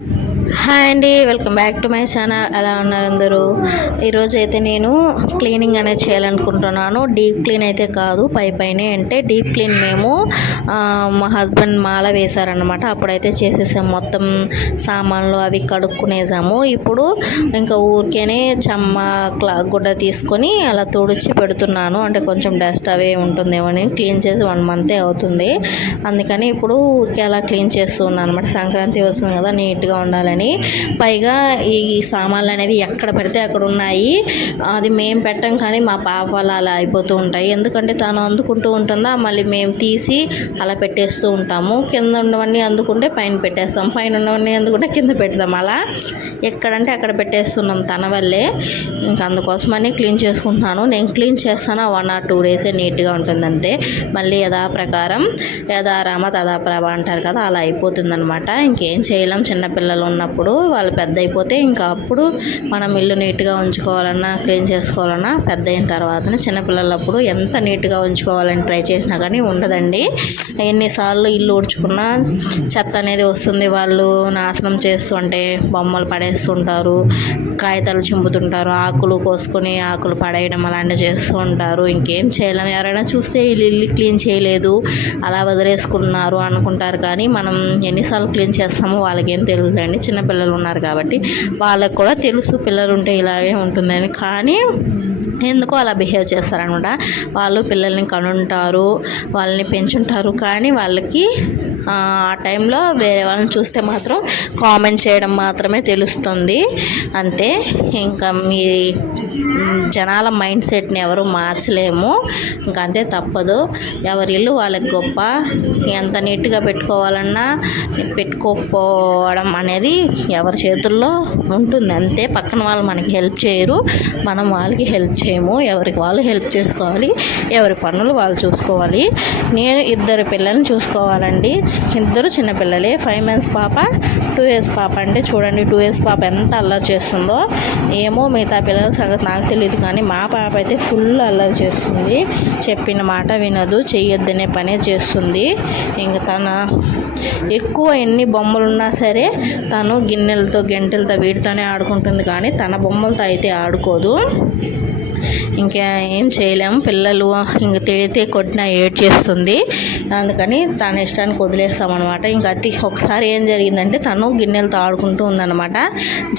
Hi అండి, welcome back to my channel. ఎలా ఉన్నారు అందరూ? ఈరోజు అయితే నేను క్లీనింగ్ అనేది చేయాలనుకుంటున్నాను. డీప్ క్లీన్ అయితే కాదు, పైనే అంటే డీప్ క్లీన్ మేము మా హస్బెండ్ మాల వేశారనమాట. అప్పుడైతే చేసేసాము, మొత్తం సామాన్లు అవి కడుక్కునేసాము. ఇప్పుడు ఇంకా ఊరికేనే గుడ్డ తీసుకొని అలా తుడిచి పెడుతున్నాను. అంటే కొంచెం డస్ట్ అవే ఉంటుందేమో అని. క్లీన్ చేసి 1 మంతే అవుతుంది, అందుకని ఇప్పుడు ఊరికే అలా క్లీన్ చేస్తున్నాను అనమాట. సంక్రాంతి వస్తుంది కదా, నీట్గా ఉండాలని. పైగా ఈ సామాన్లు అనేవి ఎక్కడ పెడితే అక్కడ ఉన్నాయి. అది మేము పెట్టం, కానీ మా పాప అలా అయిపోతూ ఉంటాయి. ఎందుకంటే తను అందుకుంటూ ఉంటుందా, మళ్ళీ మేము తీసి అలా పెట్టేస్తూ ఉంటాము. కింద ఉన్నవన్నీ అందుకుంటే పైన పెట్టేస్తాం, పైన ఉన్నవన్నీ అందుకుంటే కింద పెడతాం. అలా ఎక్కడంటే అక్కడ పెట్టేస్తున్నాం తన వల్లే. ఇంకా అందుకోసమని క్లీన్ చేసుకుంటున్నాను. నేను క్లీన్ చేస్తాను 1 or 2 డేసే నీట్గా ఉంటుంది అంతే. మళ్ళీ యథాప్రకారం యథారామ తథాప్రభ అంటారు కదా, అలా అయిపోతుందనమాట. ఇంకేం చేయలేం. చిన్నపిల్లలు ఉన్నప్పుడు వాళ్ళు పెద్ద అయిపోతే ఇంకా అప్పుడు మనం ఇల్లు నీట్గా ఉంచుకోవాలన్నా క్లీన్ చేసుకోవాలన్నా పెద్ద అయిన తర్వాతనే. చిన్నపిల్లలప్పుడు ఎంత నీట్గా ఉంచుకోవాలని ట్రై చేసినా కానీ ఉండదండి. ఎన్నిసార్లు ఇల్లు ఊడ్చుకున్నా చెత్త అనేది వస్తుంది. వాళ్ళు నాశనం చేస్తుంటే బొమ్మలు పడేస్తుంటారు, కాగితాలు చింపుతుంటారు, ఆకులు కోసుకొని ఆకులు పడేయడం అలాంటివి చేస్తూ ఉంటారు. ఇంకేం చేయలేం. ఎవరైనా చూస్తే ఇల్లు క్లీన్ చేయలేదు, అలా వదిలేసుకున్నారు అనుకుంటారు. కానీ మనం ఎన్నిసార్లు క్లీన్ చేస్తామో వాళ్ళకి ఏం తెలుస్తుందండి. చిన్నపిల్లలు ఉన్నారు కాబట్టి వాళ్ళకు కూడా తెలుసు పిల్లలు ఉంటే ఇలాగే ఉంటుందని. కానీ ఎందుకో అలా బిహేవ్ చేస్తారనమాట. వాళ్ళు పిల్లల్ని కనుంటారు, వాళ్ళని పెంచుంటారు, కానీ వాళ్ళకి ఆ టైంలో వేరే వాళ్ళని చూస్తే మాత్రం కామెంట్ చేయడం మాత్రమే తెలుస్తుంది అంతే. ఇంకా మీ జనాల మైండ్ సెట్ని ఎవరు మార్చలేము, ఇంకా అంతే, తప్పదు. ఎవరి ఇల్లు వాళ్ళకి గొప్ప. ఎంత నీట్గా పెట్టుకోవాలన్నా పెట్టుకోకపోవడం అనేది ఎవరి చేతుల్లో ఉంటుంది అంతే. పక్కన వాళ్ళు మనకి హెల్ప్ చేయరు, మనం వాళ్ళకి హెల్ప్ చేయము. ఎవరికి వాళ్ళు హెల్ప్ చేసుకోవాలి, ఎవరి పనులు వాళ్ళు చూసుకోవాలి. నేను 2 పిల్లల్ని చూసుకోవాలండి. 2 చిన్నపిల్లలే. 5 months పాప, 2 years పాప. అంటే చూడండి, 2 years పాప ఎంత అల్లరి చేస్తుందో. ఏమో మిగతా పిల్లల సంగతి నాకు తెలియదు, కానీ మా పాప అయితే ఫుల్ అల్లరి చేస్తుంది. చెప్పిన మాట వినదు, చెయ్యొద్దనే పనే చేస్తుంది. ఇంక తన ఎక్కువ ఎన్ని బొమ్మలు ఉన్నా సరే తను గిన్నెలతో గంటెలతో వీటితోనే ఆడుకుంటుంది, కానీ తన బొమ్మలతో అయితే ఆడుకోదు. ఇంకా ఏం చేయలేము. పిల్లలు ఇంక తిడితే కొట్టినా ఏడ్ చేస్తుంది, అందుకని తన ఇష్టానికి వదిలేస్తామన్నమాట. ఇంకా ఒకసారి ఏం జరిగిందంటే తను గిన్నెలతో ఆడుకుంటూ ఉందన్నమాట.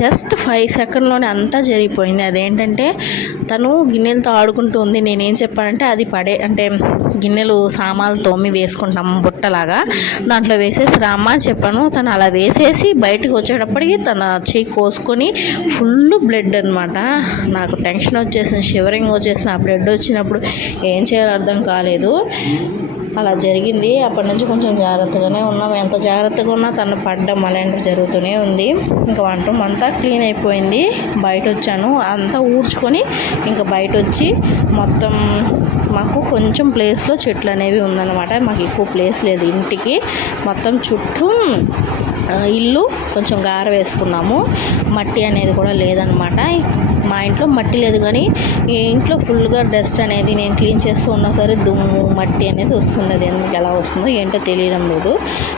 జస్ట్ 5 secondsలోనే అంతా జరిగిపోయింది. అదేంటంటే తను గిన్నెలతో ఆడుకుంటూ ఉంది. నేనేం చెప్పానంటే అది అంటే గిన్నెలు సామాన్లు తోమి వేసుకుంటాం బుట్టలాగా, దాంట్లో వేసేసి రామ్మా అని చెప్పాను. తను అలా వేసేసి బయటకు వచ్చేటప్పటికి తన చెయ్యి కోసుకొని ఫుల్ బ్లడ్ అనమాట. నాకు టెన్షన్ వచ్చేసింది, షివరింగ్ వచ్చేసిన. ఆ బ్లడ్ వచ్చినప్పుడు ఏం చేయాలో అర్థం కాలేదు. అలా జరిగింది. అప్పటి నుంచి కొంచెం జాగ్రత్తగానే ఉన్నాం. ఎంత జాగ్రత్తగా ఉన్నా తను పడ్డం అలాంటివి జరుగుతూనే ఉంది. ఇంకా వంట రూమ్ అంతా క్లీన్ అయిపోయింది. బయట వచ్చాను, అంతా ఊడ్చుకొని ఇంకా బయట వచ్చి మొత్తం మాకు కొంచెం ప్లేస్లో చెట్లు అనేవి ఉందన్నమాట. మాకు ఎక్కువ ప్లేస్ లేదు ఇంటికి. మొత్తం చుట్టూ ఇల్లు కొంచెం గార వేసుకున్నాము. మట్టి అనేది కూడా లేదనమాట. మా ఇంట్లో మట్టి లేదు, కానీ ఈ ఇంట్లో ఫుల్గా డస్ట్ అనేది నేను క్లీన్ చేస్తూ ఉన్నా సరే దుమ్ము మట్టి అనేది వస్తుంది. అది ఎందుకు ఎలా వస్తుందో ఏంటో తెలియడం లేదు.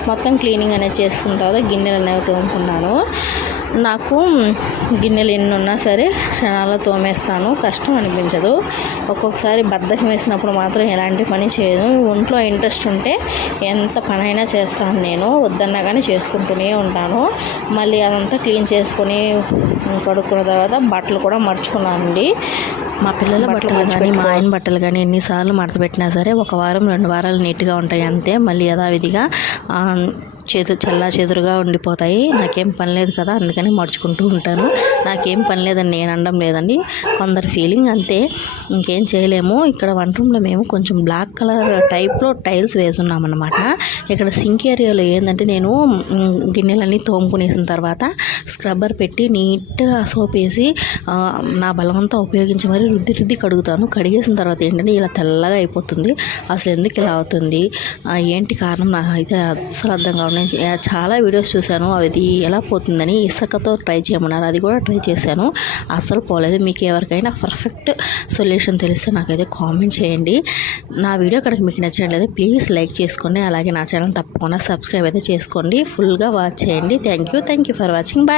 మొత్తం క్లీనింగ్ అనేది చేసుకున్న తర్వాత గిన్నెలు అనేవి తోముకున్నాను. నాకు గిన్నెలు ఎన్ని ఉన్నా సరే క్షణాల్లో తోమేస్తాను, కష్టం అనిపించదు. ఒక్కొక్కసారి బద్ధకం వేసినప్పుడు మాత్రం ఎలాంటి పని చేయను. ఒంట్లో ఇంట్రెస్ట్ ఉంటే ఎంత పనైనా చేస్తాను. నేను వద్దన్నా కానీ చేసుకుంటూనే ఉంటాను. మళ్ళీ అదంతా క్లీన్ చేసుకొని కడుక్కున్న తర్వాత బట్టలు కూడా మర్చుకున్నానండి. మా పిల్లల బట్టలు కానీ మా ఆయన బట్టలు కానీ ఎన్నిసార్లు మడత పెట్టినా సరే 1 వారం 2 వారాలు నీట్గా ఉంటాయి అంతే. మళ్ళీ యథావిధిగా చల్లా చెదురుగా ఉండిపోతాయి. నాకేం పని లేదు కదా, అందుకని మర్చుకుంటూ ఉంటాను. నాకేం పని లేదని నేను అనడం లేదండి, కొందరు ఫీలింగ్ అంతే. ఇంకేం చేయలేము. ఇక్కడ వంట రూమ్లో మేము కొంచెం బ్లాక్ కలర్ టైప్లో టైల్స్ వేసున్నామన్నమాట. ఇక్కడ సింక్ ఏరియాలో ఏంటంటే నేను గిన్నెలన్నీ తోముకునేసిన తర్వాత స్క్రబ్బర్ పెట్టి నీట్గా సోప్ వేసి నా బలమంతా ఉపయోగించి మరి రుద్ది కడుగుతాను. కడిగేసిన తర్వాత ఏంటంటే ఇలా తెల్లగా అయిపోతుంది. అసలు ఎందుకు ఇలా అవుతుంది, ఏంటి కారణం నాకు అయితే అసలు అర్థం కావడం. నేను చాలా వీడియోస్ చూశాను, అది ఎలా పోతుందని. ఇసుకతో ట్రై చేయమన్నారు, అది కూడా ట్రై చేశాను, అస్సలు పోలేదు. మీకు ఎవరికైనా పర్ఫెక్ట్ సొల్యూషన్ తెలిస్తే నాకైతే కామెంట్ చేయండి. నా వీడియో కనుక మీకు నచ్చినట్లయితే ప్లీజ్ లైక్ చేసుకోండి, అలాగే నా ఛానల్ తప్పకుండా సబ్స్క్రైబ్ అయితే చేసుకోండి, ఫుల్గా వాచ్ చేయండి. Thank you for watching. Bye.